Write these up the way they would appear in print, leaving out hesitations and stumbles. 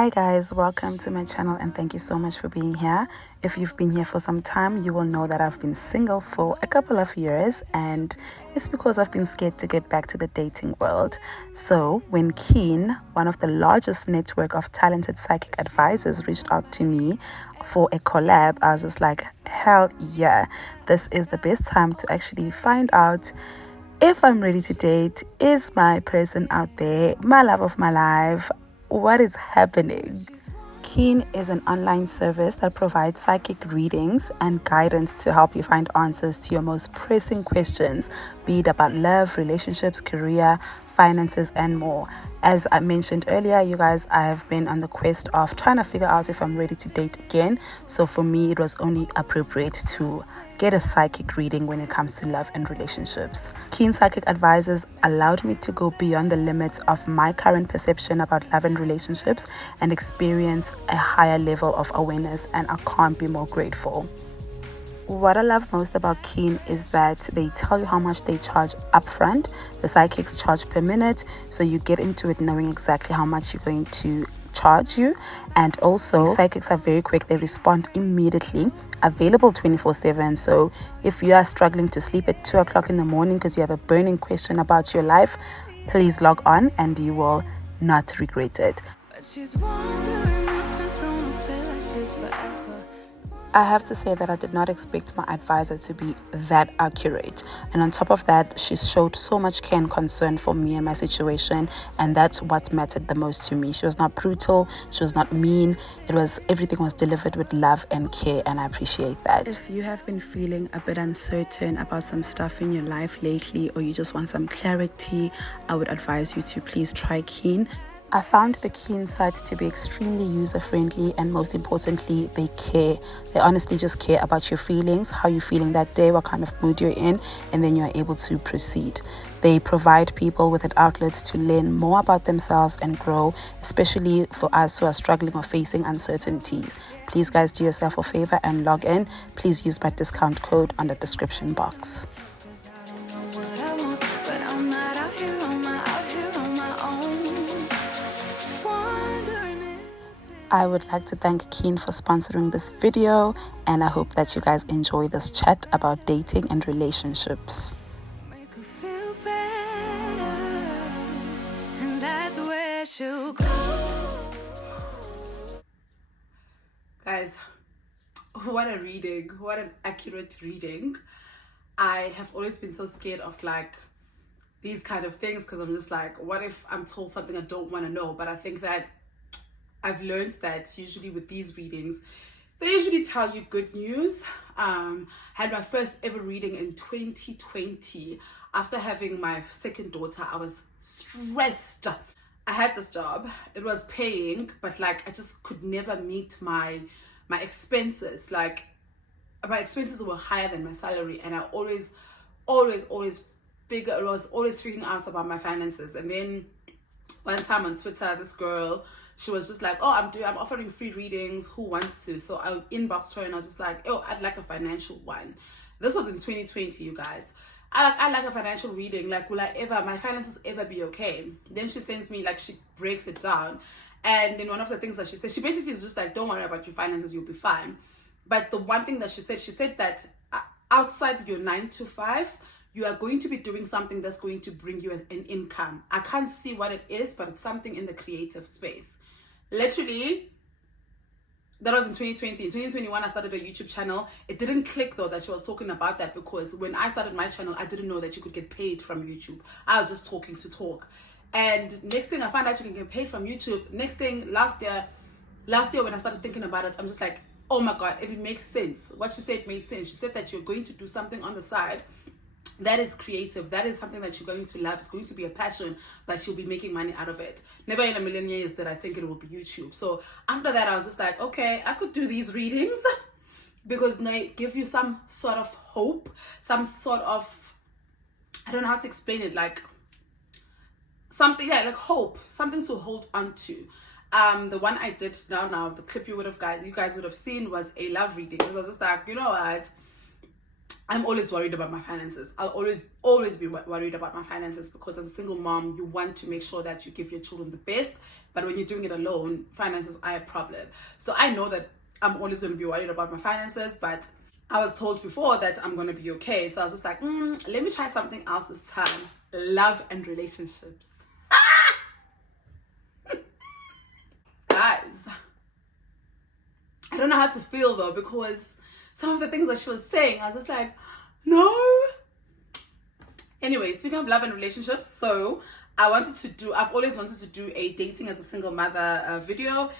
Hi guys, welcome to my channel and thank you so much for being here. If you've been here for some time, you will know that I've been single for a couple of years, and it's because I've been scared to get back to the dating world. So when Keen, one of the largest network of talented psychic advisors, reached out to me for a collab, I was just like, hell yeah, this is the best time to actually find out if I'm ready to date. Is my person out there, my love of my life? What is happening? Keen is an online service that provides psychic readings and guidance to help you find answers to your most pressing questions, be it about love, relationships, career, finances, and more. As I mentioned earlier, you guys, I have been on the quest of trying to figure out if I'm ready to date again. So for me, it was only appropriate to get a psychic reading when it comes to love and relationships. Keen Psychic Advisors allowed me to go beyond the limits of my current perception about love and relationships and experience a higher level of awareness, and I can't be more grateful. What I love most about Keen is that they tell you how much they charge upfront. The psychics charge per minute, so you get into it knowing exactly how much you're going to charge you. And also, psychics are very quick, they respond immediately, available 24/7. So if you are struggling to sleep at 2 o'clock in the morning because you have a burning question about your life, please log on and you will not regret it. But she's wondering if it's gonna feel like she's forever. I have to say that I did not expect my advisor to be that accurate, and on top of that, she showed so much care and concern for me and my situation, and that's what mattered the most to me. She was not brutal, she was not mean, everything was delivered with love and care, and I appreciate that. If you have been feeling a bit uncertain about some stuff in your life lately, or you just want some clarity, I would advise you to please try Keen. I found the Keen site to be extremely user-friendly, and most importantly, they care. They honestly just care about your feelings, how you're feeling that day, what kind of mood you're in, and then you're able to proceed. They provide people with an outlet to learn more about themselves and grow, especially for us who are struggling or facing uncertainty. Please guys, do yourself a favor and log in. Please use my discount code on the description box. I would like to thank Keen for sponsoring this video, and I hope that you guys enjoy this chat about dating and relationships. Make her feel better, and that's where she'll go. Guys, what a reading, what an accurate reading. I have always been so scared of like these kind of things because I'm just like, what if I'm told something I don't want to know? But I think that I've learned that usually with these readings, they usually tell you good news. Had my first ever reading in 2020. After having my second daughter, I was stressed. I had this job, it was paying, but like I just could never meet my expenses. Like my expenses were higher than my salary, and I always was always figuring out about my finances. And then one time on Twitter, this girl, she was just like, oh, I'm offering free readings, who wants to? So I inboxed her and I was just like, oh, I'd like a financial one. This was in 2020, you guys. I like a financial reading. Like, will my finances ever be okay? Then she sends me, like, she breaks it down. And then one of the things that she said, she basically was just like, don't worry about your finances, you'll be fine. But the one thing that she said that outside your 9 to 5, you are going to be doing something that's going to bring you an income. I can't see what it is, but it's something in the creative space. Literally, that was in 2020. In 2021, I started a YouTube channel. It didn't click though that she was talking about that, because when I started my channel, I didn't know that you could get paid from YouTube. I was just talking to talk. And next thing I found out you can get paid from YouTube. Next thing, last year when I started thinking about it, I'm just like, oh my God, it makes sense. What she said made sense. She said that you're going to do something on the side that is creative, that is something that you're going to love, it's going to be a passion, but you'll be making money out of it. Never in a million years did I think it would be YouTube. So after that, I was just like, okay, I could do these readings because they give you some sort of hope, some sort of, I don't know how to explain it, like something, yeah, like hope, something to hold on to. The one I did now, the clip you guys would have seen was a love reading, because I was just like, you know what? I'm always worried about my finances. I'll always be worried about my finances, because as a single mom, you want to make sure that you give your children the best. But when you're doing it alone, finances are a problem. So I know that I'm always going to be worried about my finances, but I was told before that I'm going to be okay. So I was just like, let me try something else this time. Love and relationships. Guys, I don't know how to feel though, because some of the things that she was saying, I was just like, no. Anyway, speaking of love and relationships, so I've always wanted to do a dating as a single mother video,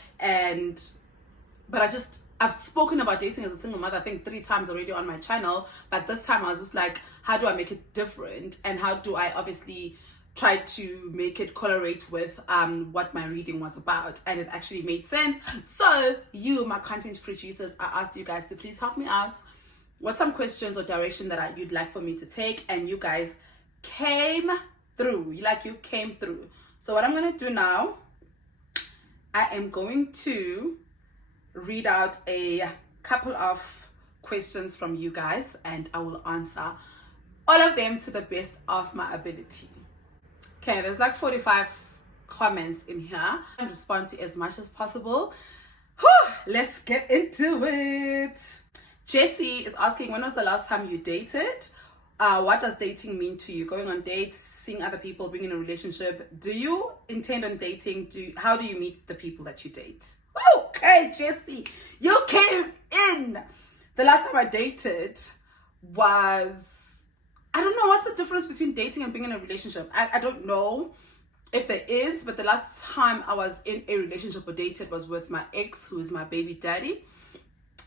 but I've spoken about dating as a single mother, I think 3 times already on my channel, but this time I was just like, how do I make it different, and how do I obviously try to make it correlate with what my reading was about, and it actually made sense. So you, my content producers, I asked you guys to please help me out. What's some questions or direction that you'd like for me to take, and you guys came through. You came through. So what I'm going to do now, I am going to read out a couple of questions from you guys, and I will answer all of them to the best of my ability. Okay, there's like 45 comments in here. I'll respond to as much as possible. Whew, let's get into it. Jessie is asking, when was the last time you dated? What does dating mean to you? Going on dates, seeing other people, being in a relationship. Do you intend on dating? How do you meet the people that you date? Okay, Jessie, you came in. The last time I dated was, I don't know, what's the difference between dating and being in a relationship? I don't know if there is, but the last time I was in a relationship or dated was with my ex, who is my baby daddy.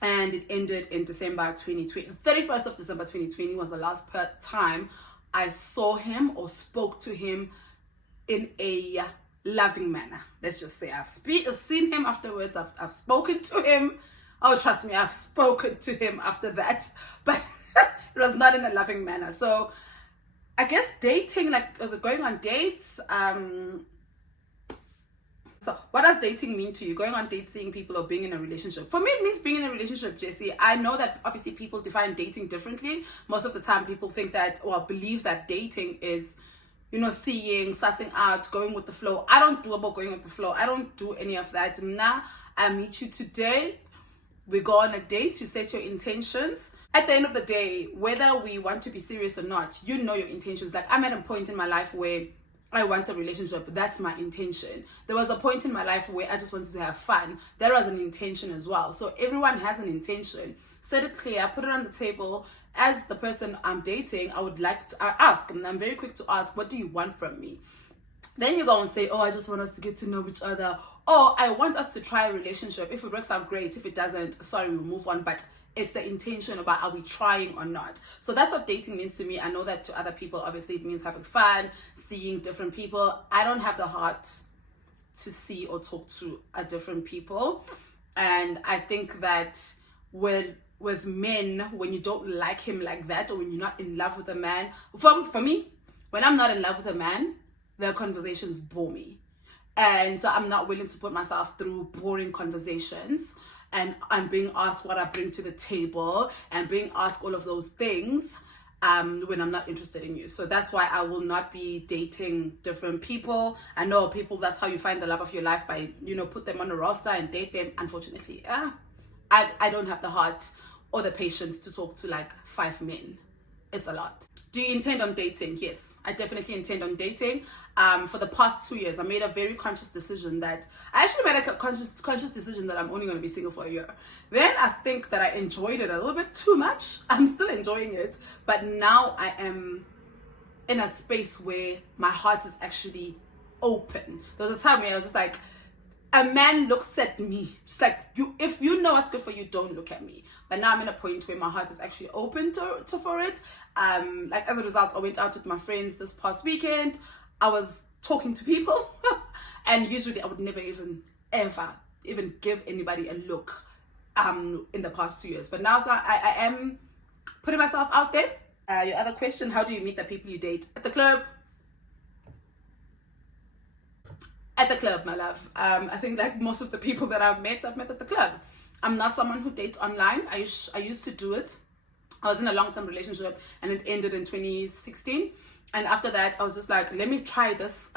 And it ended in December 2020. 31st of December 2020 was the last time I saw him or spoke to him in a loving manner. Let's just say I've seen him afterwards. I've spoken to him. Oh, trust me, I've spoken to him after that. But it was not in a loving manner. So I guess dating, like, was it going on dates? So what does dating mean to you? Going on dates, seeing people, or being in a relationship? For me, it means being in a relationship, Jessie. I know that obviously people define dating differently. Most of the time people think that, or believe that dating is, seeing, sussing out, going with the flow. I don't do about going with the flow. I don't do any of that. Now, I meet you today. We go on a date. You set your intentions. At the end of the day, whether we want to be serious or not, you know your intentions. Like, I'm at a point in my life where I want a relationship. That's my intention. There was a point in my life where I just wanted to have fun. That was an intention as well. So everyone has an intention. Set it clear, put it on the table. As the person I'm dating, I would like to ask, and I'm very quick to ask, what do you want from me? Then you go and say, oh, I just want us to get to know each other. Or I want us to try a relationship. If it works out, great. If it doesn't, sorry, we'll move on. But it's the intention about, are we trying or not? So that's what dating means to me. I know that to other people, obviously, it means having fun, seeing different people. I don't have the heart to see or talk to different people. And I think that with men, when you don't like him like that, or when you're not in love with a man, for me, when I'm not in love with a man, their conversations bore me. And so I'm not willing to put myself through boring conversations. And I'm being asked what I bring to the table, and being asked all of those things when I'm not interested in you. So that's why I will not be dating different people. I know people, that's how you find the love of your life, by, put them on a roster and date them. Unfortunately, I don't have the heart or the patience to talk to like 5 men. It's a lot. Do you intend on dating? Yes, I definitely intend on dating. For the past 2 years, I made a very conscious decision that I actually made a conscious decision that I'm only going to be single for a year. Then I think that I enjoyed it a little bit too much. I'm still enjoying it, but now I am in a space where my heart is actually open. There was a time where I was just like, a man looks at me, just like, if you know what's good for you, don't look at me. But now I'm in a point where my heart is actually open for it. Like, as a result, I went out with my friends this past weekend. I was talking to people and usually I would never ever give anybody a look in the past 2 years. But now, so I am putting myself out there. Your other question, how do you meet the people you date? At the club. At the club, my love. I think like most of the people that I've met at the club. I'm not someone who dates online. I used to do it I was in a long-term relationship and it ended in 2016. And after that, I was just like, let me try this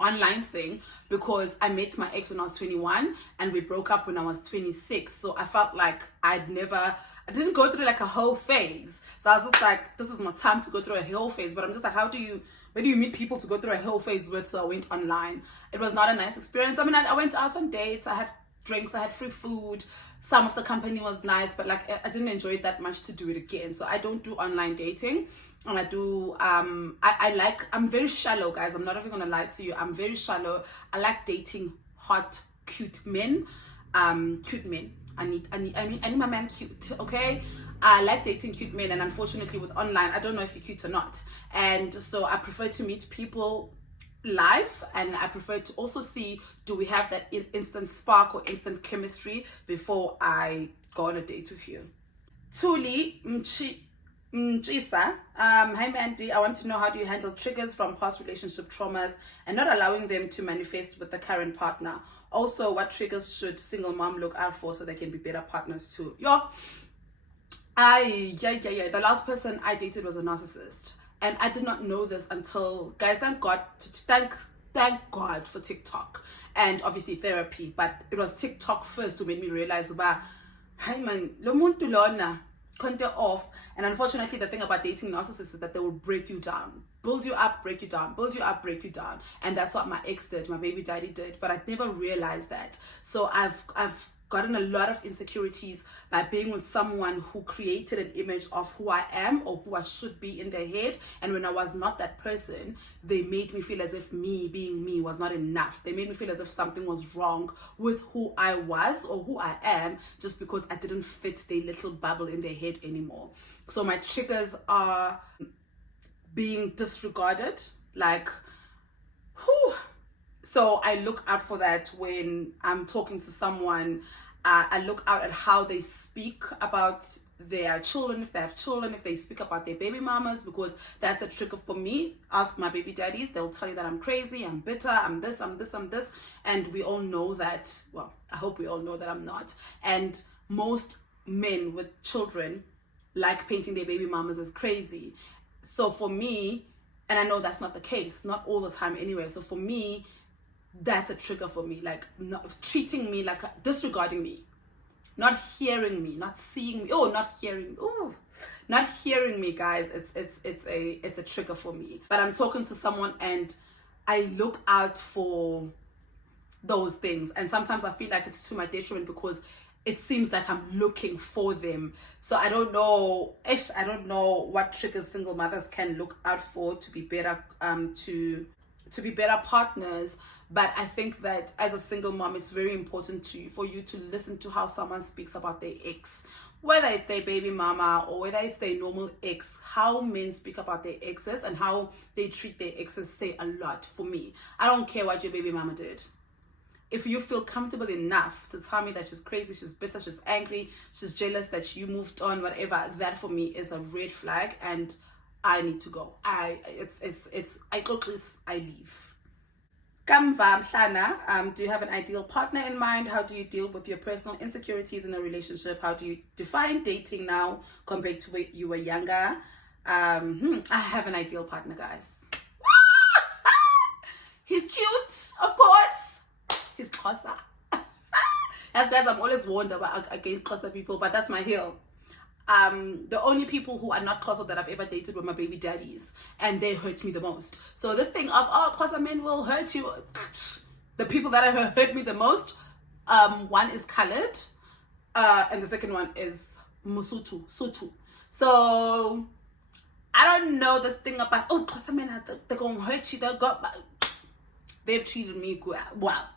online thing, because I met my ex when I was 21 and we broke up when I was 26. So I felt like I didn't go through like a whole phase. So I was just like, this is my time to go through a whole phase. But I'm just like, where do you meet people to go through a whole phase with? So I went online. It was not a nice experience. I mean, I went out on dates, I had drinks, I had free food. Some of the company was nice, but like I didn't enjoy it that much to do it again. So I don't do online dating. And I do I'm very shallow, guys. I'm not even gonna lie to you. I'm very shallow. I like dating hot, cute men. Cute men. I need my man cute, okay? I like dating cute men, and unfortunately with online, I don't know if you're cute or not. And so I prefer to meet people live, and I prefer to also see, do we have that instant spark or instant chemistry before I go on a date with you. Tuli Mchisa, hi Mandy, I want to know, how do you handle triggers from past relationship traumas and not allowing them to manifest with the current partner? Also, what triggers should single mom look out for so they can be better partners too? The last person I dated was a narcissist, and I did not know this until, guys, thank God for TikTok and obviously therapy, but it was TikTok first who made me realize, hi man, lo muntu lona content off. And unfortunately, the thing about dating narcissists is that they will break you down, build you up, break you down, build you up, break you down. And that's what my ex did, my baby daddy did, but I never realized that. So I've gotten a lot of insecurities by being with someone who created an image of who I am or who I should be in their head. And when I was not that person, they made me feel as if me being me was not enough. They made me feel as if something was wrong with who I was or who I am, just because I didn't fit their little bubble in their head anymore. So my triggers are being disregarded, like, whew. So I look out for that when I'm talking to someone. I look out at how they speak about their children, if they have children, if they speak about their baby mamas, because that's a trigger for me. Ask my baby daddies, they'll tell you that I'm crazy, I'm bitter, I'm this, I'm this, I'm this. And we all know that, well, I hope we all know that I'm not. And most men with children like painting their baby mamas as crazy. So for me, and I know that's not the case, not all the time anyway. So for me, that's a trigger for me, like not treating me like disregarding me, not hearing me, not seeing me. Not hearing me, guys. It's a trigger for me. But I'm talking to someone and I look out for those things, and sometimes I feel like it's to my detriment because it seems like I'm looking for them. So I don't know what triggers single mothers can look out for to be better to be better partners. But I think that as a single mom, it's very important for you to listen to how someone speaks about their ex, whether it's their baby mama or whether it's their normal ex. How men speak about their exes and how they treat their exes say a lot for me. I don't care what your baby mama did. If you feel comfortable enough to tell me that she's crazy, she's bitter, she's angry, she's jealous that you moved on, whatever, that for me is a red flag, and I need to go. I leave. Kamva Mhlana, do you have an ideal partner in mind? How do you deal with your personal insecurities in a relationship? How do you define dating now compared to when you were younger? I have an ideal partner, guys. He's cute, of course. He's Xhosa. As guys, I'm always warned against Xhosa people, but that's my hill. The only people who are not Xhosa that I've ever dated were my baby daddies, and they hurt me the most. So this thing of, Xhosa men will hurt you, the people that have hurt me the most, one is colored, and the second one is Sutu. So I don't know this thing about, Xhosa men, they're gonna hurt you, they've treated me well.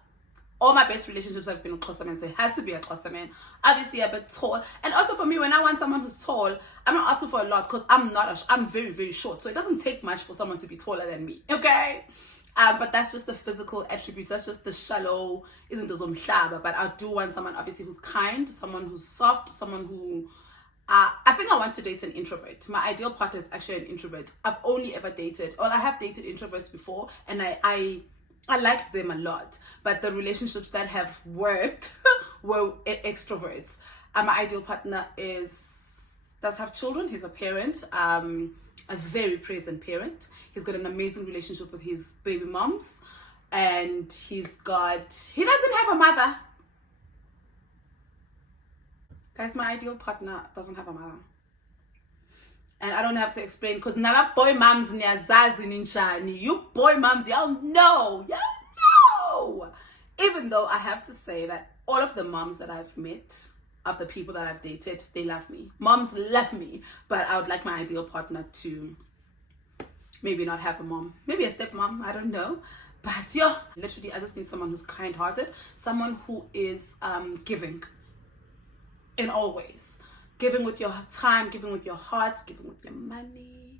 All my best relationships have been with Xhosa men, so it has to be a Xhosa man. Obviously a bit tall. And also for me, when I want someone who's tall, I'm not asking for a lot because I'm very, very short. So it doesn't take much for someone to be taller than me, okay? But that's just the physical attributes. That's just the shallow, isn't the zomhlaba. But I do want someone obviously who's kind, someone who's soft, someone who, I think I want to date an introvert. My ideal partner is actually an introvert. I have dated introverts before, and I liked them a lot, but the relationships that have worked were extroverts. My ideal partner is does have children. He's a parent, a very present parent. He's got an amazing relationship with his baby moms, and he doesn't have a mother. Guys, my ideal partner doesn't have a mother. And I don't have to explain, because now boy moms niyazazi ninjani. You boy moms, y'all know. Even though I have to say that all of the moms that I've met, of the people that I've dated, they love me. Moms love me, but I would like my ideal partner to maybe not have a mom, maybe a stepmom, I don't know. But yeah, literally I just need someone who's kind-hearted, someone who is giving in all ways. Giving with your time, giving with your heart, giving with your money,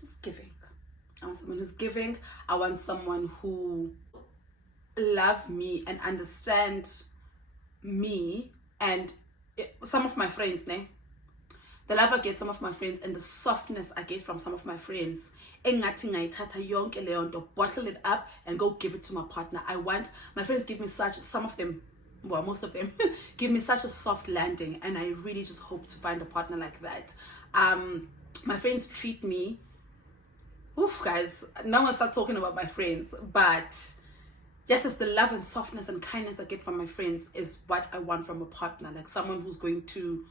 just giving. I want someone who's giving. I want someone who love me and understand me. And some of my friends, the love I get some of my friends and the softness I get from some of my friends, bottle it up and go give it to my partner. I want, my friends give me such, some of them, well, most of them give me such a soft landing, and I really just hope to find a partner like that. My friends treat me, guys, now I'm gonna start talking about my friends, but yes, it's the love and softness and kindness I get from my friends is what I want from a partner. Like someone who's going to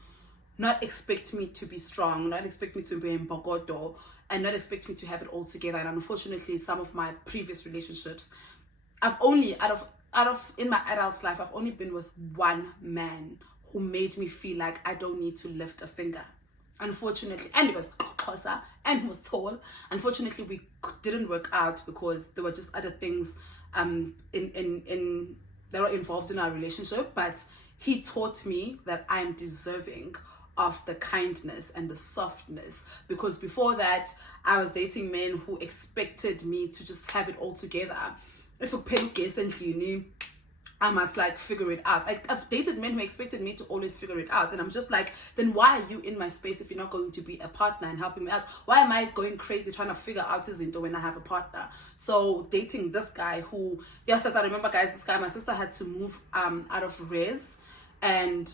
not expect me to be strong, not expect me to be in bogodo, and not expect me to have it all together. And unfortunately, some of my previous relationships, I've only, in my adult life, I've only been with one man who made me feel like I don't need to lift a finger. Unfortunately, and he was Xhosa, and he was tall. Unfortunately, we didn't work out because there were just other things that were involved in our relationship. But he taught me that I'm deserving of the kindness and the softness, because before that I was dating men who expected me to just have it all together. If I must like figure it out. I've dated men who expected me to always figure it out, and I'm just like, then why are you in my space if you're not going to be a partner and helping me out? Why am I going crazy trying to figure out his into when I have a partner? So dating this guy who, yes, as I remember, guys, this guy, my sister had to move out of res, and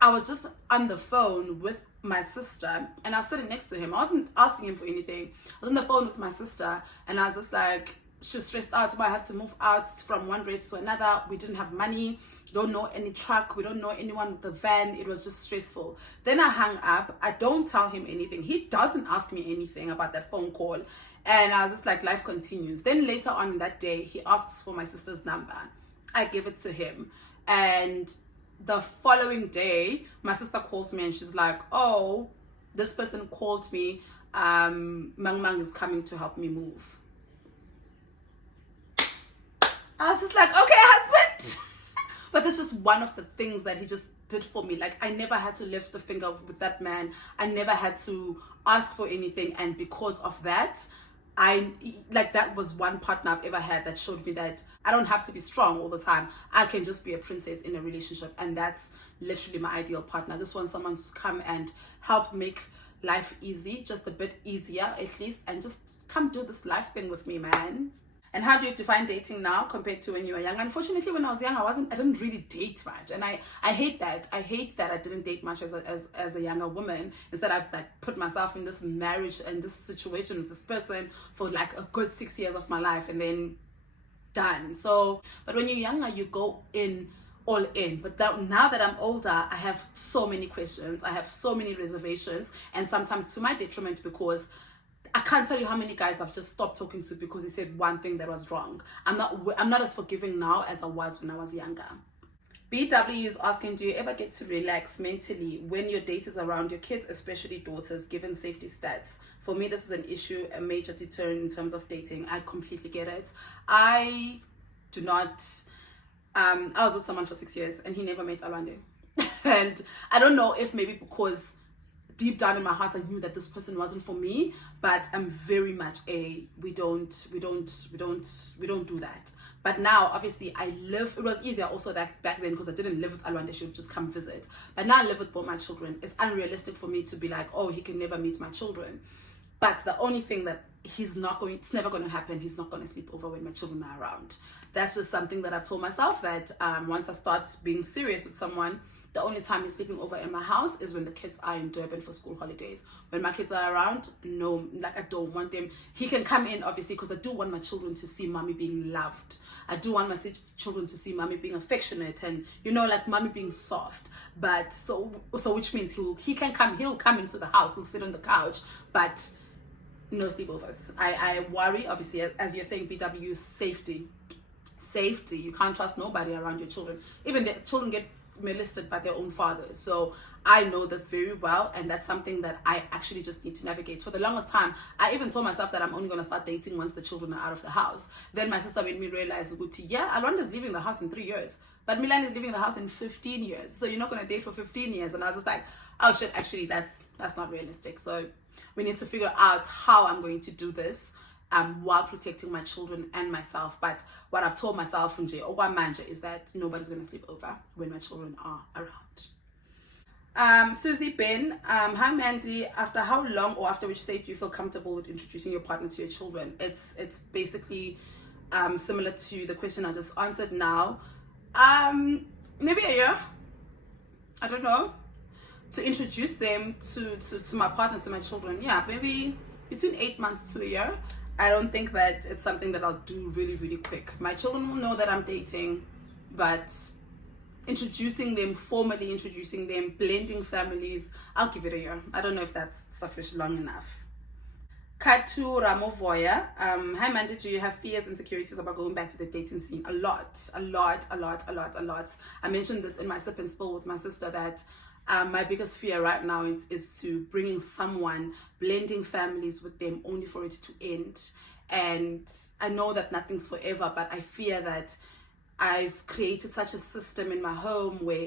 I was just on the phone with my sister, and I was sitting next to him. I wasn't asking him for anything. I was on the phone with my sister, and I was just like, she was stressed out, but I had to move out from one race to another. We didn't have money. We don't know any truck. We don't know anyone with a van. It was just stressful. Then I hung up. I don't tell him anything. He doesn't ask me anything about that phone call. And I was just like, life continues. Then later on that day, he asks for my sister's number. I give it to him. And the following day, my sister calls me and she's like, oh, this person called me. Mang is coming to help me move. I was just like, okay, husband. But this is one of the things that he just did for me. Like, I never had to lift the finger with that man. I never had to ask for anything. And because of that, that was one partner I've ever had that showed me that I don't have to be strong all the time. I can just be a princess in a relationship. And that's literally my ideal partner. I just want someone to come and help make life easy, just a bit easier at least, and just come do this life thing with me, man. And how do you define dating now compared to when you were young? Unfortunately, when I was young, I didn't really date much. And I hate that. I hate that I didn't date much as a younger woman. Instead, I like put myself in this marriage and this situation with this person for like a good 6 years of my life and then done. So, but when you're younger, you go in all in. But now that I'm older, I have so many questions. I have so many reservations, and sometimes to my detriment, because I can't tell you how many guys I've just stopped talking to because he said one thing that was wrong. I'm not as forgiving now as I was when I was younger. BW is asking, do you ever get to relax mentally when your date is around your kids, especially daughters, given safety stats? For me, this is an issue, a major deterrent in terms of dating. I completely get it. I do not. I was with someone for 6 years and he never met Alwande. And I don't know if maybe because deep down in my heart I knew that this person wasn't for me, but I'm very much we don't do that. But now obviously it was easier also that back then because I didn't live with Alwande. She would just come visit. But now I live with both my children. It's unrealistic for me to be like, oh, he can never meet my children. But the only thing that it's never going to happen, he's not going to sleep over when my children are around. That's just something that I've told myself, that once I start being serious with someone, The only time he's sleeping over in my house is when the kids are in Durban for school holidays. When my kids are around, no, like I don't want them. He can come in, obviously, because I do want my children to see mommy being loved. I do want my children to see mommy being affectionate and, you know, like mommy being soft. But so which means he'll come into the house, he'll sit on the couch, but no sleepovers. I worry, obviously, as you're saying, BW, safety. You can't trust nobody around your children. Even the children get molested by their own fathers. So I know this very well, and that's something that I actually just need to navigate. For the longest time, I even told myself that I'm only going to start dating once the children are out of the house. Then my sister made me realize, yeah, Alonda's leaving the house in 3 years, but Milan is leaving the house in 15 years. So you're not going to date for 15 years. And I was just like, oh shit, actually that's not realistic. So we need to figure out how I'm going to do this while protecting my children and myself. But what I've told myself is that nobody's going to sleep over when my children are around. Susie Ben, hi Mandy, after how long or after which stage do you feel comfortable with introducing your partner to your children? It's basically similar to the question I just answered now. Maybe a year, I don't know, to introduce them to my partner, to my children. Yeah, maybe between 8 months to a year. I don't think that it's something that I'll do really, really quick. My children will know that I'm dating, but formally introducing them, blending families, I'll give it a year. I don't know if that's sufficient long enough. Katu Ramovoya, hi Mandy, do you have fears, insecurities about going back to the dating scene? A lot. I mentioned this in my sip and spill with my sister that my biggest fear right now is to bringing someone, blending families with them only for it to end. And I know that nothing's forever, but I fear that I've created such a system in my home where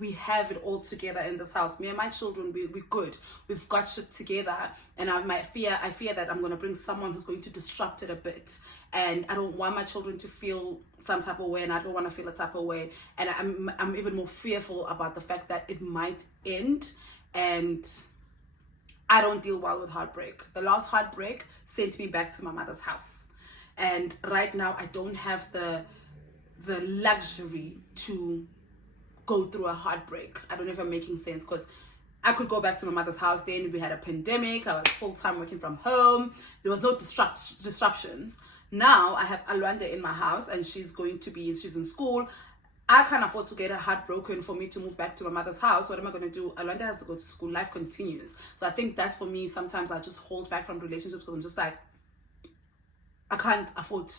we have it all together in this house. Me and my children, we're good. We've got shit together. And I fear that I'm going to bring someone who's going to disrupt it a bit. And I don't want my children to feel some type of way, and I don't want to feel a type of way. And I'm even more fearful about the fact that it might end. And I don't deal well with heartbreak. The last heartbreak sent me back to my mother's house. And right now, I don't have the luxury to go through a heartbreak. I don't know if I'm making sense, because I could go back to my mother's house. Then we had a pandemic. I was full-time working from home. There was no disruptions. Now I have Alwanda in my house, and she's in school. I can't afford to get her heart broken for me to move back to my mother's house. What am I going to do? Alwanda has to go to school. Life continues. So I think that's, for me, sometimes I just hold back from relationships because I'm just like, I can't afford.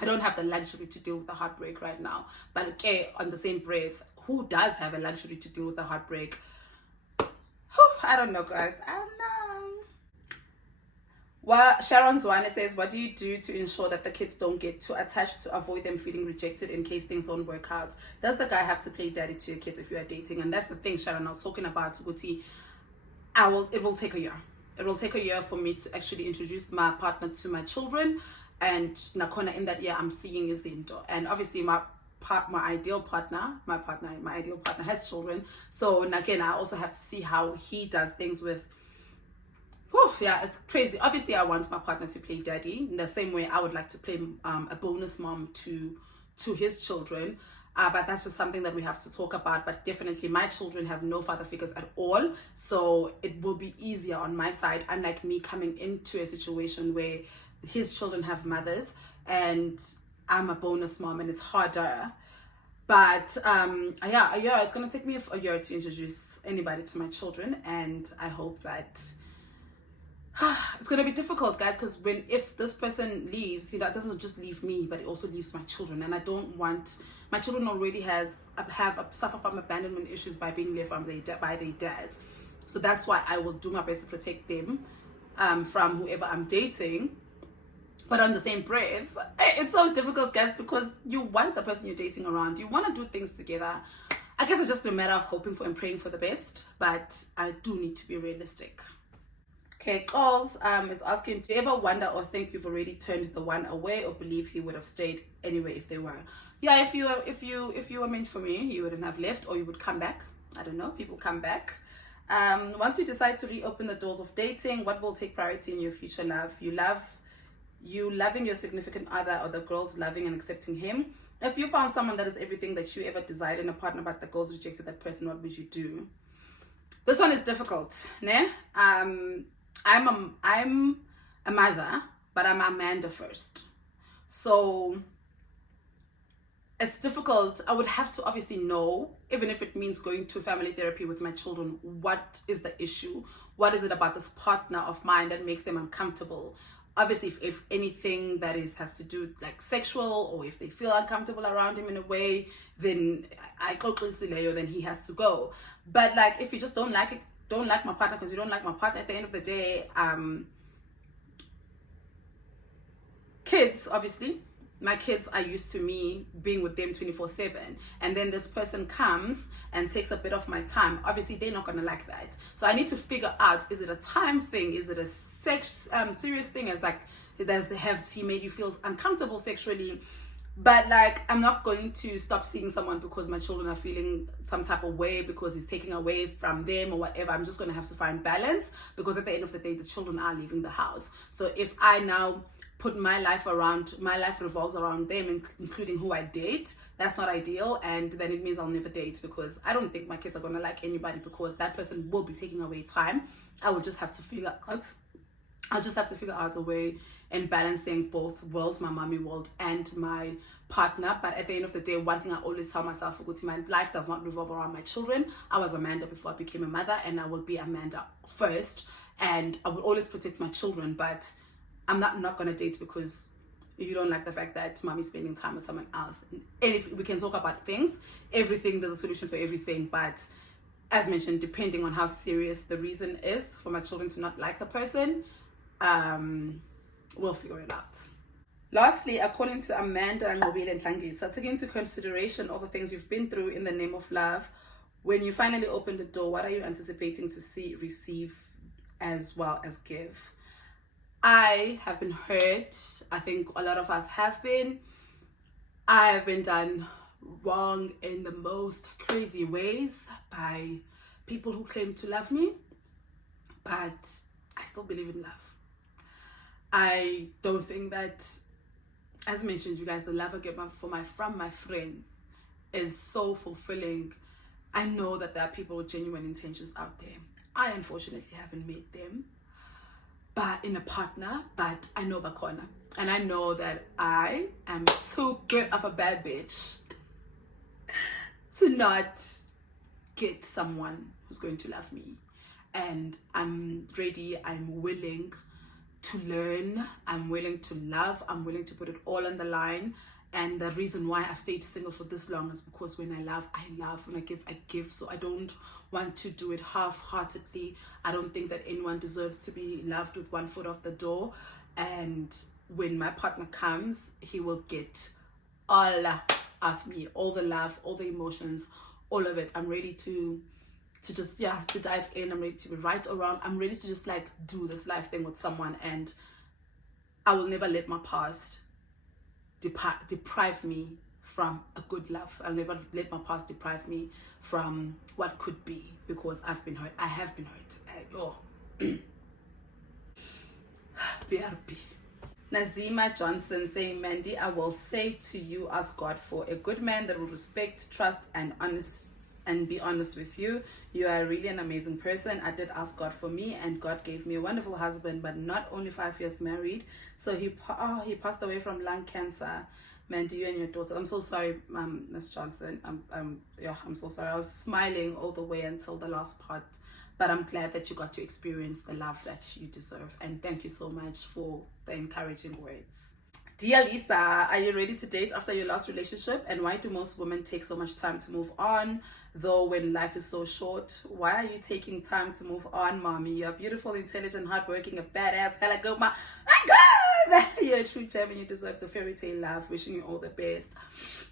I don't have the luxury to deal with the heartbreak right now. But okay, on the same breath, who does have a luxury to deal with the heartbreak? I don't know, guys. I don't know. Well, Sharon Zwane says, what do you do to ensure that the kids don't get too attached to avoid them feeling rejected in case things don't work out? Does the guy have to play daddy to your kids if you are dating? And that's the thing, Sharon, I was talking about, Guti. It will take a year. It will take a year for me to actually introduce my partner to my children. And Nakona, in that year, I'm seeing is the indoor. And obviously my ideal partner has children. So again, I also have to see how he does things with. Yeah, it's crazy. Obviously, I want my partner to play daddy in the same way I would like to play a bonus mom to his children. But that's just something that we have to talk about. But definitely, my children have no father figures at all. So it will be easier on my side, unlike me coming into a situation where his children have mothers and I'm a bonus mom, and it's harder. But yeah, it's going to take me a year to introduce anybody to my children. And I hope that it's going to be difficult, guys, because if this person leaves, that doesn't just leave me, but it also leaves my children. And I don't want, my children already suffer from abandonment issues by being left by their dads. So that's why I will do my best to protect them from whoever I'm dating. But on the same breath, it's so difficult, guys, because you want the person you're dating around. You want to do things together. I guess it's just a matter of hoping for and praying for the best. But I do need to be realistic. Okay, Calls is asking, do you ever wonder or think you've already turned the one away, or believe he would have stayed anyway if they were? Yeah, if you were meant for me, you wouldn't have left, or you would come back. I don't know. People come back. Once you decide to reopen the doors of dating, what will take priority in your future love? You loving your significant other, or the girls loving and accepting him? If you found someone that is everything that you ever desired in a partner, but the girls rejected that person, what would you do? This one is difficult, ne? I'm a mother, but I'm Amanda first. So it's difficult. I would have to obviously know, even if it means going to family therapy with my children, what is the issue? What is it about this partner of mine that makes them uncomfortable? Obviously, if anything that has to do like sexual, or if they feel uncomfortable around him in a way, then I then he has to go. But like, if you just don't like my partner because you don't like my partner, at the end of the day, kids, obviously, my kids are used to me being with them 24/7, and then this person comes and takes a bit of my time. Obviously, they're not going to like that. So I need to figure out, is it a time thing? Is it a serious thing, as like, has he made you feel uncomfortable sexually? But like, I'm not going to stop seeing someone because my children are feeling some type of way because he's taking away from them or whatever. I'm just going to have to find balance, because at the end of the day, the children are leaving the house. So if I now put my life revolves around them, including who I date, that's not ideal. And then it means I'll never date, because I don't think my kids are going to like anybody, because that person will be taking away time. I will just have to figure out a way in balancing both worlds, my mommy world and my partner. But at the end of the day, one thing I always tell myself, my life does not revolve around my children. I was Amanda before I became a mother, and I will be Amanda first, and I will always protect my children. But I'm not going to date because you don't like the fact that mommy's spending time with someone else. And if we can talk about things, everything, there's a solution for everything. But as mentioned, depending on how serious the reason is for my children to not like the person, we'll figure it out. Lastly, according to Amanda and Tlangisa, taking into consideration all the things you've been through in the name of love, when you finally open the door, what are you anticipating to see, receive, as well as give? I have been hurt. I think a lot of us have been. I have been done wrong in the most crazy ways by people who claim to love me, but I still believe in love. I don't think that, as mentioned, you guys, the love I get from my friends is so fulfilling. I know that there are people with genuine intentions out there. I unfortunately haven't met them, but in a partner, but I know Bakona. And I know that I am too good of a bad bitch to not get someone who's going to love me. And I'm ready, I'm willing to learn, I'm willing to love, I'm willing to put it all on the line. And the reason why I've stayed single for this long is because when I love, I love. When I give. So I don't want to do it half-heartedly. I don't think that anyone deserves to be loved with one foot off the door. And when my partner comes, he will get all of me, all the love, all the emotions, all of it. I'm ready to dive in. I'm ready to be right around. I'm ready to just like do this life thing with someone. And I will never let my past deprive me from a good love. I'll never let my past deprive me from what could be, because I've been hurt. I have been hurt. BRB. Nazima Johnson saying, Mandy, I will say to you, ask God for a good man that will respect, trust, and be honest with you. You are really an amazing person. I did ask God for me, and God gave me a wonderful husband, but not only 5 years married. So he passed away from lung cancer. Mandy, you and your daughter. I'm so sorry, Miss Johnson. I'm so sorry. I was smiling all the way until the last part, but I'm glad that you got to experience the love that you deserve. And thank you so much for the encouraging words. Dear Lisa, are you ready to date after your last relationship? And why do most women take so much time to move on? Though when life is so short, why are you taking time to move on, mommy? You're beautiful, intelligent, hardworking, a badass, hella good mom. My God! You're a true gem and you deserve the fairy tale love. Wishing you all the best.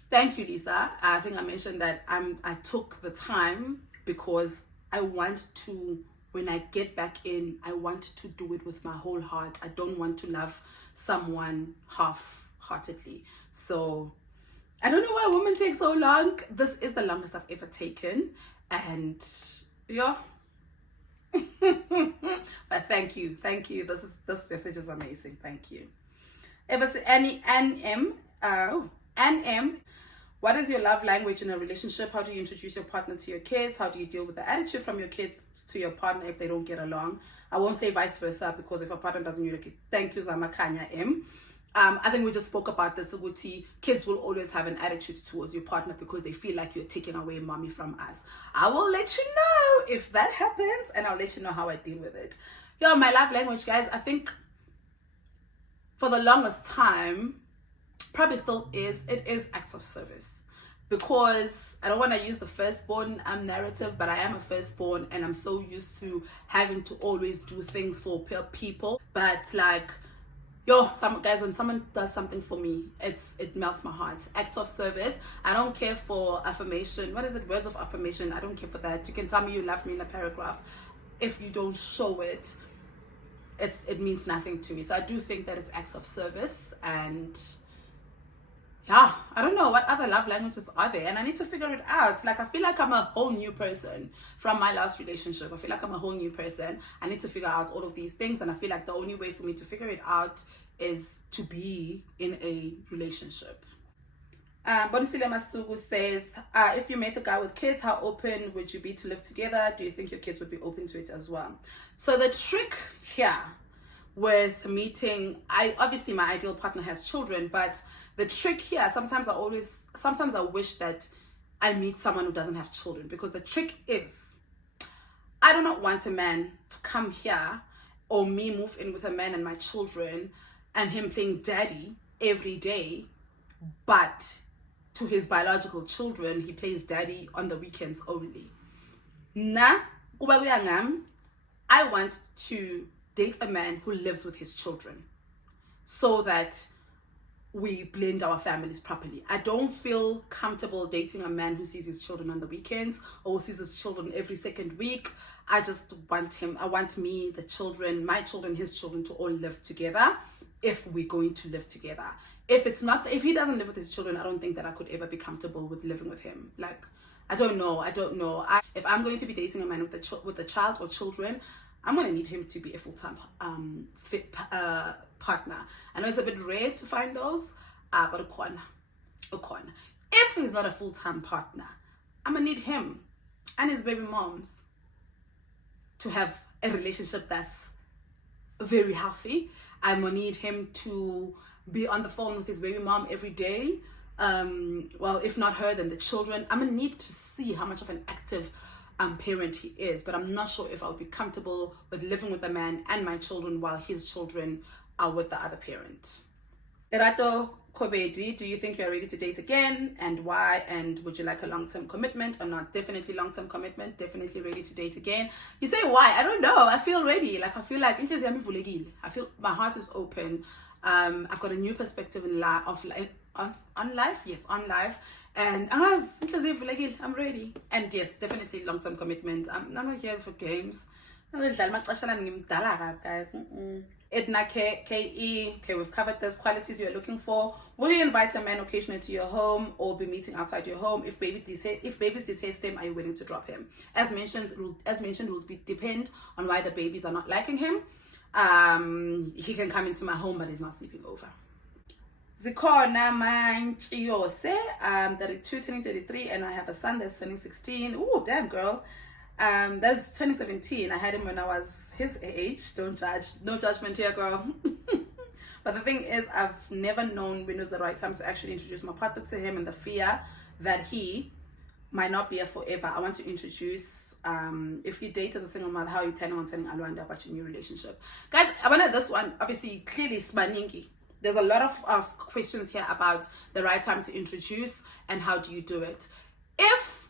Thank you, Lisa. I think I mentioned that I took the time because I want to, when I get back in, I want to do it with my whole heart. I don't want to love someone half-heartedly. So I don't know why women take so long. This is the longest I've ever taken. And yeah. But thank you. This message is amazing. Thank you. Ever see Annie NM? NM. What is your love language in a relationship? How do you introduce your partner to your kids? How do you deal with the attitude from your kids to your partner if they don't get along? I won't say vice versa, because if a partner doesn't communicate, thank you, Zamakanya M. I think we just spoke about this. Kids will always have an attitude towards your partner because they feel like you're taking away mommy from us. I will let you know if that happens, and I'll let you know how I deal with it. Yo, my love language, guys, I think for the longest time, probably still is, it is acts of service. Because I don't want to use the firstborn narrative, but I am a firstborn and I'm so used to having to always do things for people. But like, yo, some guys, when someone does something for me, it melts my heart. Acts of service. I don't care for affirmation. What is it? Words of affirmation. I don't care for that. You can tell me you love me in a paragraph. If you don't show it, it means nothing to me. So I do think that it's acts of service. And yeah, I don't know what other love languages are there, and I need to figure it out. Like, I feel like I'm a whole new person from my last relationship. I feel like I'm a whole new person. I need to figure out all of these things, and I feel like the only way for me to figure it out is to be in a relationship. Bonisile Masugu says, if you met a guy with kids, how open would you be to live together? Do you think your kids would be open to it as well? So the trick here with meeting, obviously my ideal partner has children, but the trick here, sometimes I wish that I meet someone who doesn't have children, because the trick is, I do not want a man to come here, or me move in with a man and my children and him playing daddy every day, but to his biological children he plays daddy on the weekends only. I want to date a man who lives with his children so that we blend our families properly. I don't feel comfortable dating a man who sees his children on the weekends or sees his children every second week. I just want him, I want me, the children, my children, his children to all live together if we're going to live together. If he doesn't live with his children, I don't think that I could ever be comfortable with living with him. Like, I don't know. If I'm going to be dating a man with a child or children, I'm going to need him to be a full-time partner. I know it's a bit rare to find those, but if he's not a full-time partner, I'm going to need him and his baby moms to have a relationship that's very healthy. I'm going to need him to be on the phone with his baby mom every day. Well, if not her, then the children. I'm going to need to see how much of an active parent he is, but I'm not sure if I would be comfortable with living with a man and my children while his children are with the other parent. Erato Kobedi, do you think you're ready to date again, and why? And would you like a long-term commitment or not? Definitely long-term commitment, definitely ready to date again. You say why? I don't know. I feel ready. Like, I feel like I feel my heart is open. I've got a new perspective in life, on life. Yes, on life. And I'm ready. And yes, definitely long-term commitment. I'm not here for games. Guys. Edna KE, okay, we've covered this. Qualities you're looking for. Will you invite a man occasionally to your home or be meeting outside your home? If babies detest him, are you willing to drop him? As mentioned, it will depend on why the babies are not liking him. He can come into my home, but he's not sleeping over. Zikona Manchiyose, 32, turning 33, and I have a son that's turning 16. Ooh, damn, girl. That's 2017. I had him when I was his age. Don't judge. No judgment here, girl. But the thing is, I've never known when was the right time to actually introduce my partner to him, and the fear that he might not be here forever. I want to introduce, if you date as a single mother, how are you planning on telling Alwanda about your new relationship? Guys, I wanted this one, obviously, clearly, Smaningi. There's a lot of questions here about the right time to introduce and how do you do it. If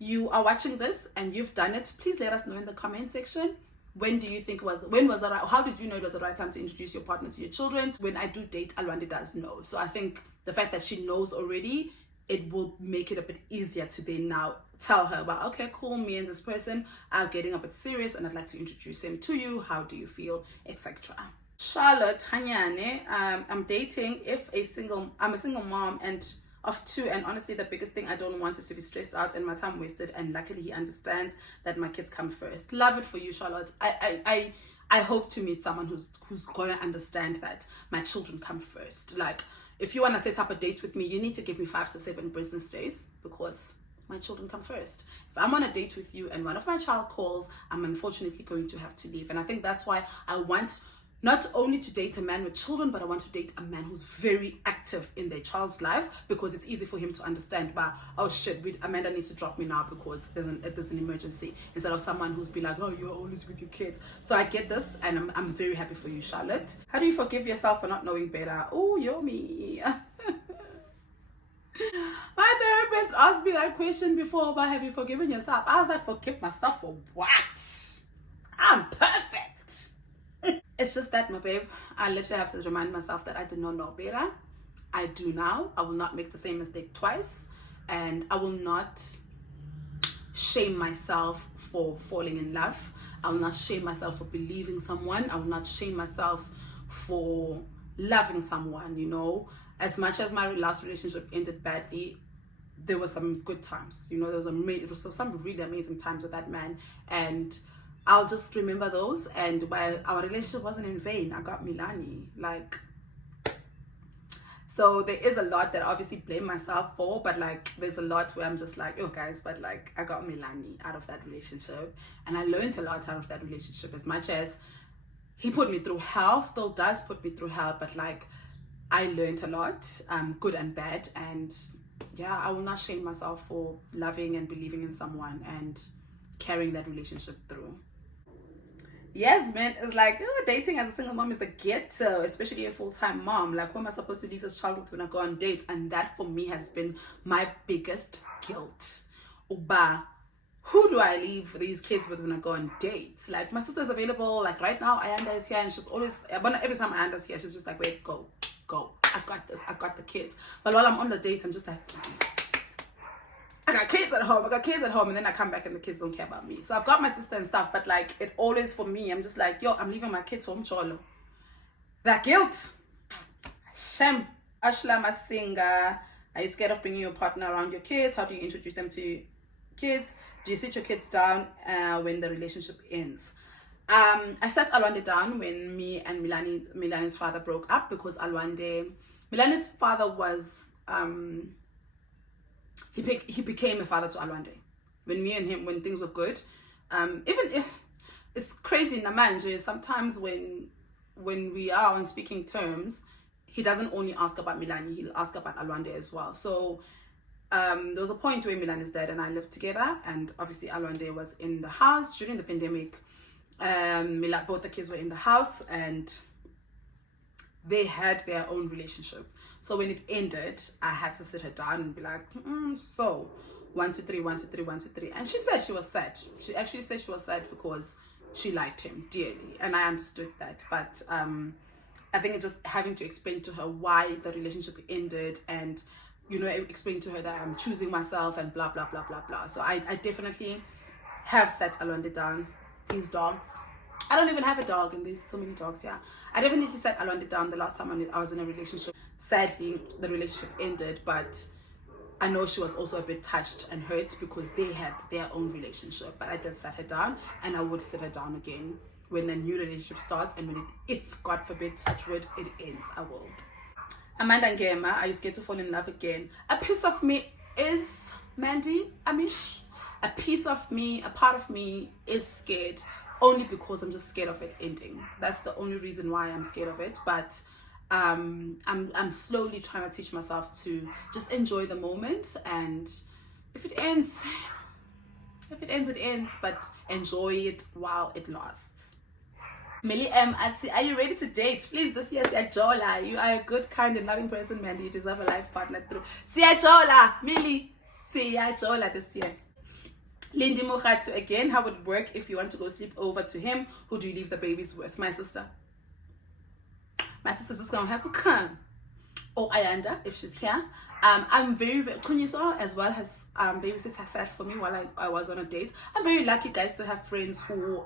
you are watching this and you've done it, please let us know in the comment section. When do you think how did you know it was the right time to introduce your partner to your children? When I do date, Alwanda does know. So I think the fact that she knows already, it will make it a bit easier to then now tell her about, okay, cool, me and this person are getting a bit serious and I'd like to introduce him to you. How do you feel, etc. Charlotte Hanyane, I'm dating. I'm a single mom and of 2, and honestly the biggest thing I don't want is to be stressed out and my time wasted, and luckily he understands that my kids come first. Love it for you, Charlotte. I hope to meet someone who's gonna understand that my children come first. Like, if you want to set up a date with me, you need to give me 5 to 7 business days, because my children come first. If I'm on a date with you and one of my child calls, I'm unfortunately going to have to leave. And I think that's why I want not only to date a man with children, but I want to date a man who's very active in their child's lives, because it's easy for him to understand, but oh shit, Amanda needs to drop me now because there's an emergency, instead of someone who's be like, oh, you're always with your kids. So I get this, and I'm very happy for you, Charlotte. How do you forgive yourself for not knowing better? Oh, you're me. My therapist asked me that question before, about have you forgiven yourself? I was like, forgive myself for what? I'm perfect. It's just that, my babe, I literally have to remind myself that I did not know better. I do now. I will not make the same mistake twice, and I will not shame myself for falling in love. I will not shame myself for believing someone. I will not shame myself for loving someone, you know. As much as my last relationship ended badly, there were some good times, you know. There was some really amazing times with that man, and I'll just remember those. And while our relationship wasn't in vain, I got Milani. Like, so there is a lot that I obviously blame myself for, but like there's a lot where I'm just like, oh guys, but like I got Milani out of that relationship, and I learned a lot out of that relationship. As much as he put me through hell, still does put me through hell, but like I learned a lot, good and bad. And yeah, I will not shame myself for loving and believing in someone and carrying that relationship through. Yes, man, it's like, dating as a single mom is the ghetto, especially a full-time mom. Like, who am I supposed to leave this child with when I go on dates? And that for me has been my biggest guilt. Uba, who do I leave these kids with when I go on dates? Like, my sister's available. Like, right now, Ayanda is here, and she's always, every time Ayanda's here, she's just like, wait, go. I got this. I got the kids. But while I'm on the dates, I'm just like, I got kids at home, and then I come back and the kids don't care about me. So I've got my sister and stuff, but like it always, for me, I'm just like, yo, I'm leaving my kids home, cholo. That guilt. Shame. Ashla Masinga, are you scared of bringing your partner around your kids? How do you introduce them to kids? Do you sit your kids down when the relationship ends? I sat Alwande down when me and Milani's father broke up, because Milani's father was he became a father to Alwande when things were good. Even if it's crazy, Namanje, sometimes when we are on speaking terms, he doesn't only ask about Milani, he'll ask about Alwande as well. So there was a point where Milani's dad and I lived together, and obviously Alwande was in the house during the pandemic. Both the kids were in the house, and they had their own relationship. So when it ended, I had to sit her down and be like, so 1, 2, 3, 1, 2, 3, 1, 2, 3. And she said she was sad. She actually said she was sad because she liked him dearly, and I understood that. But I think it's just having to explain to her why the relationship ended, and you know, explain to her that I'm choosing myself and blah blah blah blah blah. So I definitely have sat Alwande down. These dogs, I don't even have a dog, and there's so many dogs here. I definitely sat Alwande down the last time I was in a relationship. Sadly, the relationship ended, but I know she was also a bit touched and hurt because they had their own relationship. But I did sit her down, and I would sit her down again when a new relationship starts, and if God forbid, touch wood, it ends. I will. Amanda Ngema, are you scared to fall in love again? A piece of me is, Mandy, Amish. A piece of me, a part of me is scared, only because I'm just scared of it ending. That's the only reason why I'm scared of it. But I'm slowly trying to teach myself to just enjoy the moment, and if it ends, it ends, but enjoy it while it lasts. Millie M, are you ready to date? Please, this year, Siajola. You are a good, kind, and loving person, Mandy. You deserve a life partner through. Siajola, Millie, Siajola this year. Lindy Mukhatsu again, how would it work if you want to go sleep over to him? Who do you leave the babies with? My sister. My sister's just gonna have to come. Or Ayanda, if she's here. I'm very Kunyiso as well has babysit herself for me while I was on a date. I'm very lucky, guys, to have friends who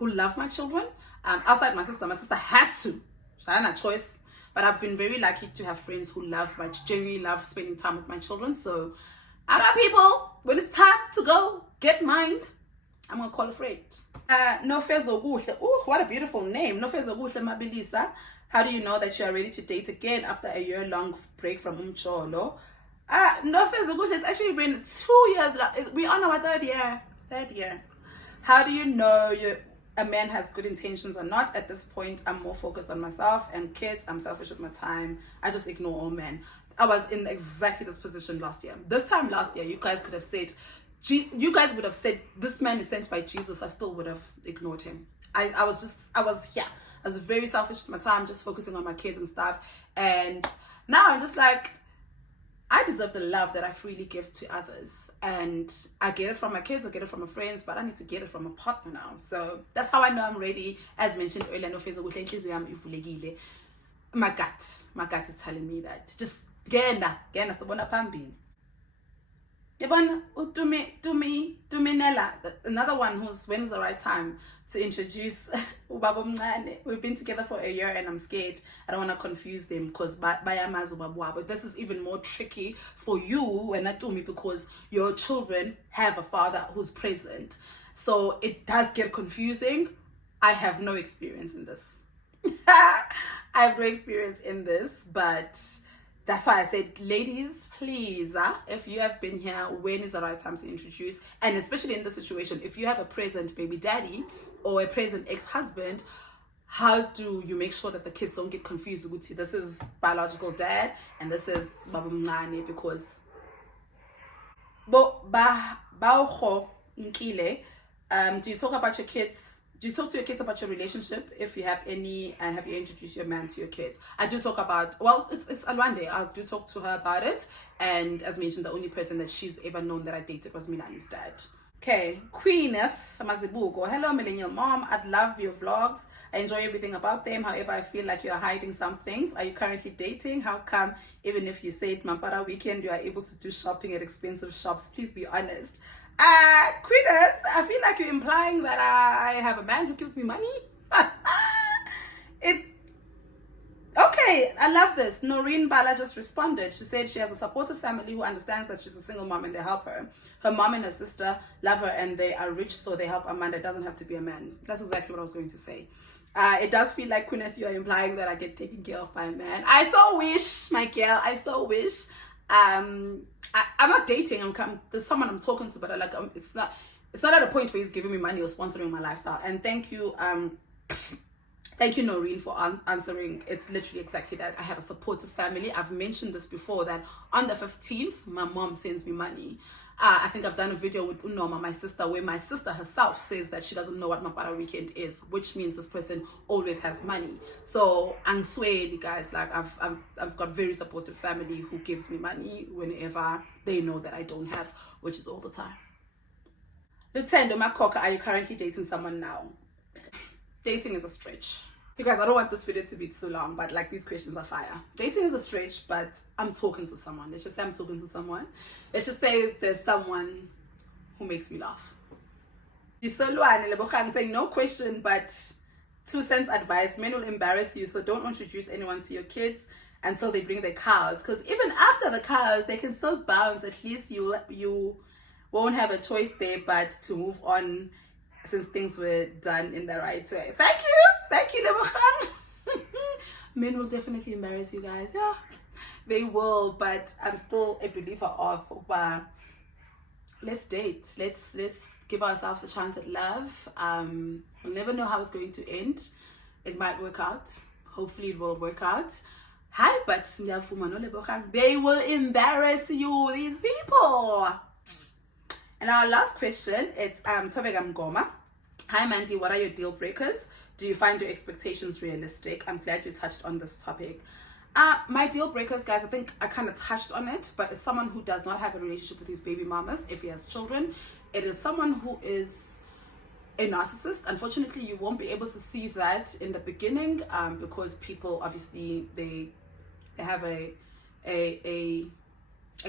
love my children. Outside my sister has to. I don't have a choice. But I've been very lucky to have friends who genuinely love spending time with my children. So I got people, when it's time to go get mine, I'm gonna call a friend. Nofezo Guhle. Oh, what a beautiful name. Nofezo Guhle Mabilisa. How do you know that you are ready to date again after a year-long break from umcholo? No, it's actually been 2 years. We're on our third year. How do you know a man has good intentions or not? At this point, I'm more focused on myself and kids. I'm selfish with my time. I just ignore all men. I was in exactly this position last year. This time last year, you guys could have said, this man is sent by Jesus. I still would have ignored him. I was very selfish with my time, just focusing on my kids and stuff. And now I'm just like, I deserve the love that I freely give to others. And I get it from my kids, I get it from my friends, but I need to get it from a partner now. So that's how I know I'm ready. As mentioned earlier, my gut is telling me that. Just gena sabona phambili. Another one when's the right time to introduce Ubaba Mncane. We've been together for a year and I'm scared. I don't want to confuse them because bayamazi ubaba. But this is even more tricky for you and Atumi because your children have a father who's present. So it does get confusing. I have no experience in this. I have no experience in this, but that's why I said, ladies, please, if you have been here, when is the right time to introduce? And especially in this situation, if you have a present baby daddy or a present ex-husband, how do you make sure that the kids don't get confused with you? This is biological dad and this is Baba Mncane, because do you talk about your kids? Do you talk to your kids about your relationship, if you have any, and have you introduced your man to your kids? I do talk about, well, it's Alwande. I do talk to her about it. And as mentioned, the only person that she's ever known that I dated was Milani's dad. Okay, Queen F Mazibugo. Hello, millennial mom. I'd love your vlogs. I enjoy everything about them. However, I feel like you're hiding some things. Are you currently dating? How come, even if you say it Mampara weekend, you are able to do shopping at expensive shops? Please be honest. Queen Earth, I feel like you're implying that I have a man who gives me money. Okay, I love this. Noreen Bala just responded. She said she has a supportive family who understands that she's a single mom and they help her. Her mom and her sister love her and they are rich, so they help Amanda. It doesn't have to be a man. That's exactly what I was going to say. It does feel like, Queen Earth, you're implying that I get taken care of by a man. I so wish, my girl. I so wish. I'm not dating. There's someone I'm talking to, but it's not at a point where he's giving me money or sponsoring my lifestyle. And thank you, Noreen, for answering. It's literally exactly that. I have a supportive family. I've mentioned this before, that on the 15th, my mom sends me money. I think I've done a video with Unoma, my sister, where my sister herself says that she doesn't know what Mapara weekend is, which means this person always has money. So I'm swayed, guys. Like I've got very supportive family who gives me money whenever they know that I don't have, which is all the time. Lutendo Makoka, are you currently dating someone now? Dating is a stretch. You guys, I don't want this video to be too long, but like, these questions are fire. Dating is a stretch, but I'm talking to someone. Let's just say I'm talking to someone. Let's just say there's someone who makes me laugh. I'm saying no question, but 2 cents advice. Men will embarrass you, so don't introduce anyone to your kids until they bring their cows. Because even after the cows, they can still bounce. At least you won't have a choice there but to move on, since things were done in the right way. Thank you, Lebochan. Men will definitely embarrass you guys. Yeah, they will, but I'm still a believer of let's date. Let's give ourselves a chance at love. We'll never know how it's going to end. It might work out. Hopefully it will work out. Hi, but they will embarrass you, these people. And our last question, it's Tobegam Goma. Hi Mandy, what are your deal breakers? Do you find your expectations realistic? I'm glad you touched on this topic. My deal breakers, guys, I think I kind of touched on it, but it's someone who does not have a relationship with his baby mamas if he has children. It is someone who is a narcissist. Unfortunately, you won't be able to see that in the beginning because people, obviously, they have a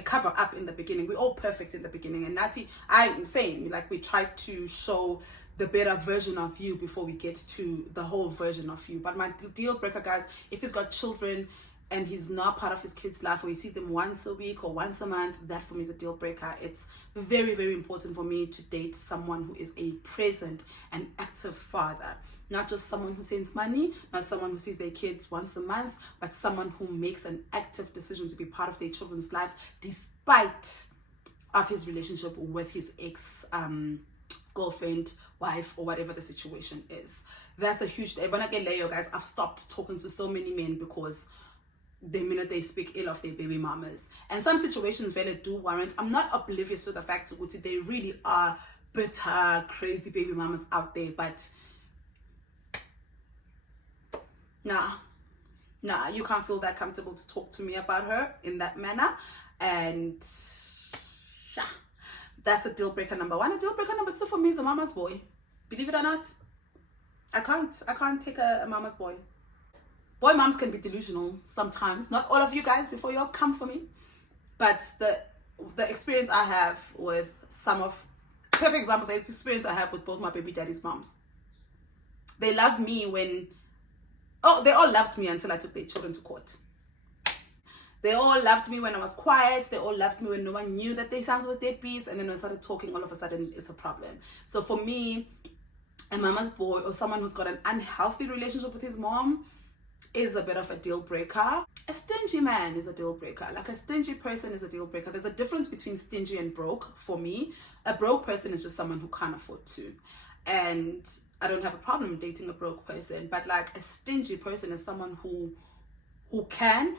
cover up in the beginning. We're all perfect in the beginning, and Nati, I'm saying, like, we try to show the better version of you before we get to the whole version of you. But my deal breaker, guys, if he's got children, and he's not part of his kids' life, or he sees them once a week or once a month, that for me is a deal breaker. It's very, very important for me to date someone who is a present and active father. Not just someone who sends money, not someone who sees their kids once a month, but someone who makes an active decision to be part of their children's lives, despite of his relationship with his ex girlfriend, wife, or whatever the situation is. That's a huge day. When I get later, guys, I've stopped talking to so many men because the minute they speak ill of their baby mamas, and some situations really do warrant. I'm not oblivious to the fact that they really are bitter, crazy baby mamas out there, but nah, you can't feel that comfortable to talk to me about her in that manner. And yeah, that's a deal breaker number one. A deal breaker number two for me is a mama's boy. Believe it or not, I can't take a mama's boy. Boy moms can be delusional sometimes. Not all of you guys, before y'all come for me, but the experience I have with some of, perfect example, the experience I have with both my baby daddy's moms. They love me when, they all loved me until I took their children to court. They all loved me when I was quiet. They all loved me when no one knew that their sons were deadbeats. And then when I started talking, all of a sudden it's a problem. So for me, a mama's boy, or someone who's got an unhealthy relationship with his mom, is a bit of a deal breaker. A stingy man is a deal breaker. Like, a stingy person is a deal breaker. There's a difference between stingy and broke for me. A broke person is just someone who can't afford to. And I don't have a problem dating a broke person. But like, a stingy person is someone who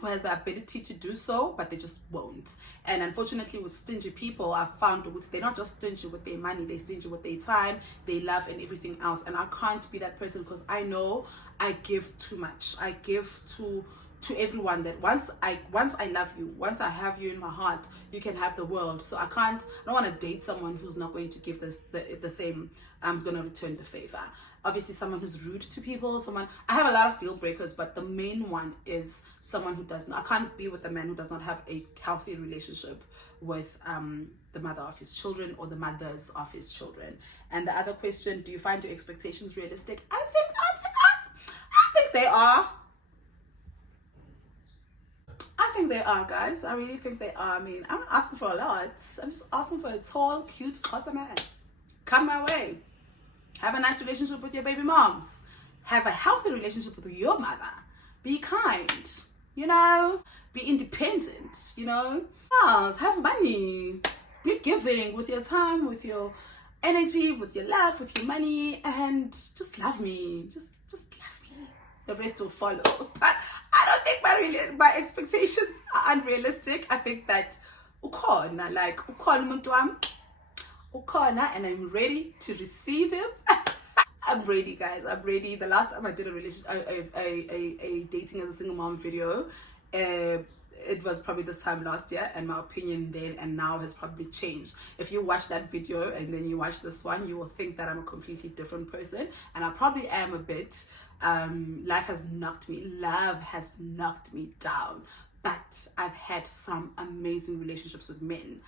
has the ability to do so, but they just won't. And unfortunately, with stingy people, I've found they're not just stingy with their money, they're stingy with their time, their love, and everything else. And I can't be that person, because I know I give too much. I give to everyone, that once I love you, once I have you in my heart, you can have the world. So I don't want to date someone who's not going to give the same, who's going to return the favor. Obviously, someone who's rude to people, I have a lot of deal breakers, but the main one is someone who does not, I can't be with a man who does not have a healthy relationship with the mother of his children, or the mothers of his children. And the other question, do you find your expectations realistic? I think they are. I think they are, guys. I really think they are. I mean, I'm not asking for a lot. I'm just asking for a tall, cute Xhosa man. Come my way. Have a nice relationship with your baby moms. Have a healthy relationship with your mother. Be kind, be independent, Yes, have money. Be giving with your time, with your energy, with your love, with your money, and just love me. Just love me. The rest will follow. But I don't think my expectations are unrealistic. I think that ukhona umuntu wami, and I'm ready to receive him. I'm ready, guys. I'm ready. The last time I did a dating as a single mom video, it was probably this time last year, and my opinion then and now has probably changed. If you watch that video and then you watch this one, you will think that I'm a completely different person, and I probably am a bit. Love has knocked me down, but I've had some amazing relationships with men.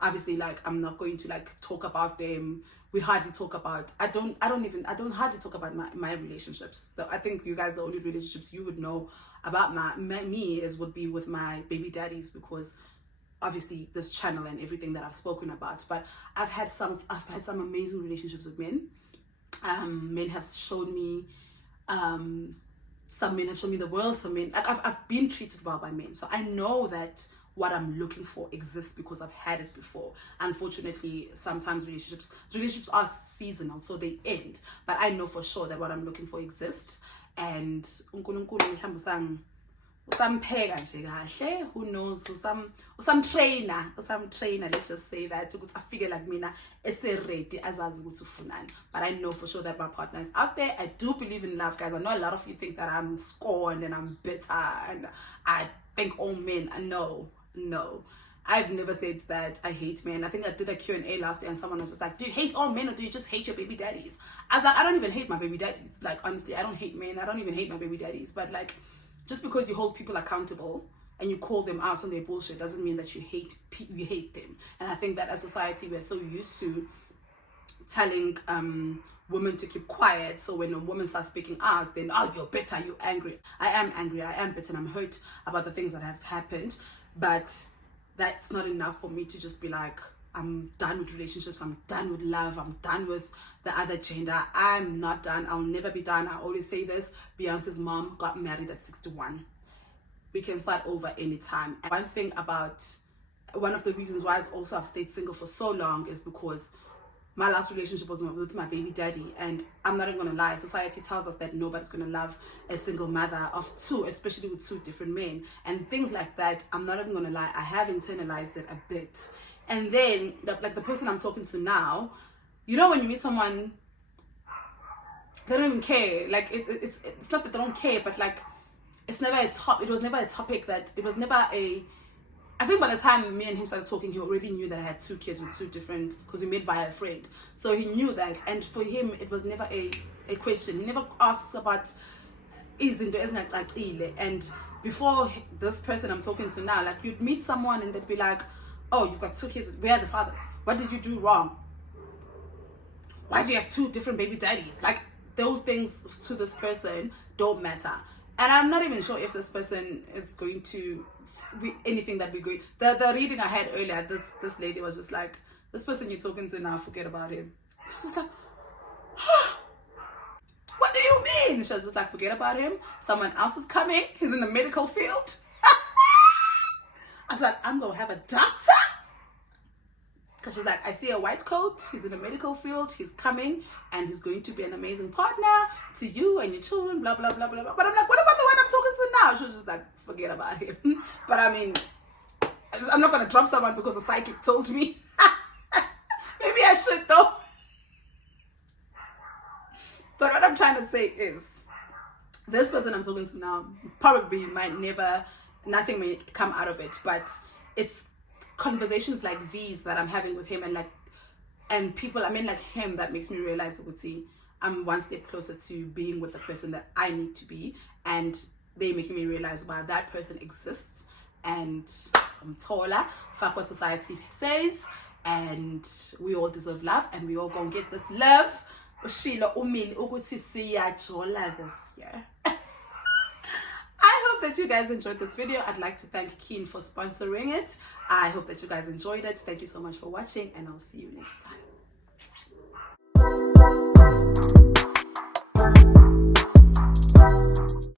Obviously, I'm not going to talk about them. We hardly talk about, I don't hardly talk about my relationships. I think you guys, the only relationships you would know about me would be with my baby daddies, because obviously this channel and everything that I've spoken about. But I've had some amazing relationships with men. Men have shown me, some men have shown me the world. Some men, I've been treated well by men, so I know that what I'm looking for exists because I've had it before. Unfortunately, sometimes relationships are seasonal, so they end. But I know for sure that what I'm looking for exists. And uNkulunkulu usampheka nje kahle, who knows, usamtrainer, let's just say that, ukuthi afike like mina ese-ready, azazi ukuthi ufunani. But I know for sure that my partner is out there. I do believe in love, guys. I know a lot of you think that I'm scorned and I'm bitter and I think all men. No, I've never said that I hate men. I think I did a Q&A last year, and someone was just like, do you hate all men, or do you just hate your baby daddies? I was like, I don't even hate my baby daddies. Honestly, I don't hate men. I don't even hate my baby daddies. But just because you hold people accountable and you call them out on their bullshit doesn't mean that you hate them. And I think that as a society, we're so used to telling women to keep quiet. So when a woman starts speaking out, then, oh, you're bitter, you're angry. I am angry, I am bitter, and I'm hurt about the things that have happened. But that's not enough for me to just be like, I'm done with relationships, I'm done with love, I'm done with the other gender. I'm not done. I'll never be done. I always say this. Beyonce's mom got married at 61. We can start over anytime. And one of the reasons why I've stayed single for so long is because my last relationship was with my baby daddy, and I'm not even gonna lie, society tells us that nobody's gonna love a single mother of two, especially with two different men and things like that. I'm not even gonna lie, I have internalized it a bit. And then the person I'm talking to now, you know, when you meet someone, they don't even care. Like it's not that they don't care, but like it was never a topic that it was never a. I think by the time me and him started talking, he already knew that I had two kids with two different, because we met via a friend. So he knew that, and for him, it was never a question. He never asks about izinto ezingacacile. And before this person I'm talking to now, like you'd meet someone and they'd be like, oh, you've got two kids. Where are the fathers? What did you do wrong? Why do you have two different baby daddies? Like those things to this person don't matter. And I'm not even sure if this person is going to anything that we're going. The reading I had earlier, this lady was just like, this person you're talking to now, forget about him. I was just like, what do you mean? She was just like, forget about him. Someone else is coming. He's in the medical field. I was like, I'm gonna have a doctor. Because she's like, I see a white coat, he's in the medical field, he's coming, and he's going to be an amazing partner to you and your children, blah, blah, blah, blah, blah. But I'm like, what about the one I'm talking to now? She was just like, forget about him. But I mean, I'm not going to drop someone because a psychic told me. Maybe I should though. But what I'm trying to say is, this person I'm talking to now probably nothing may come out of it, but it's conversations like these that I'm having with him and people, I mean like him, that makes me realize, I'm one step closer to being with the person that I need to be, and they're making me realize why that person exists. And some taller, fuck what society says, and we all deserve love, and we all gonna get this love. Sheila umili ukuthi siyajola this year. I hope that you guys enjoyed this video. I'd like to thank Keen for sponsoring it. I hope that you guys enjoyed it. Thank you so much for watching, and I'll see you next time.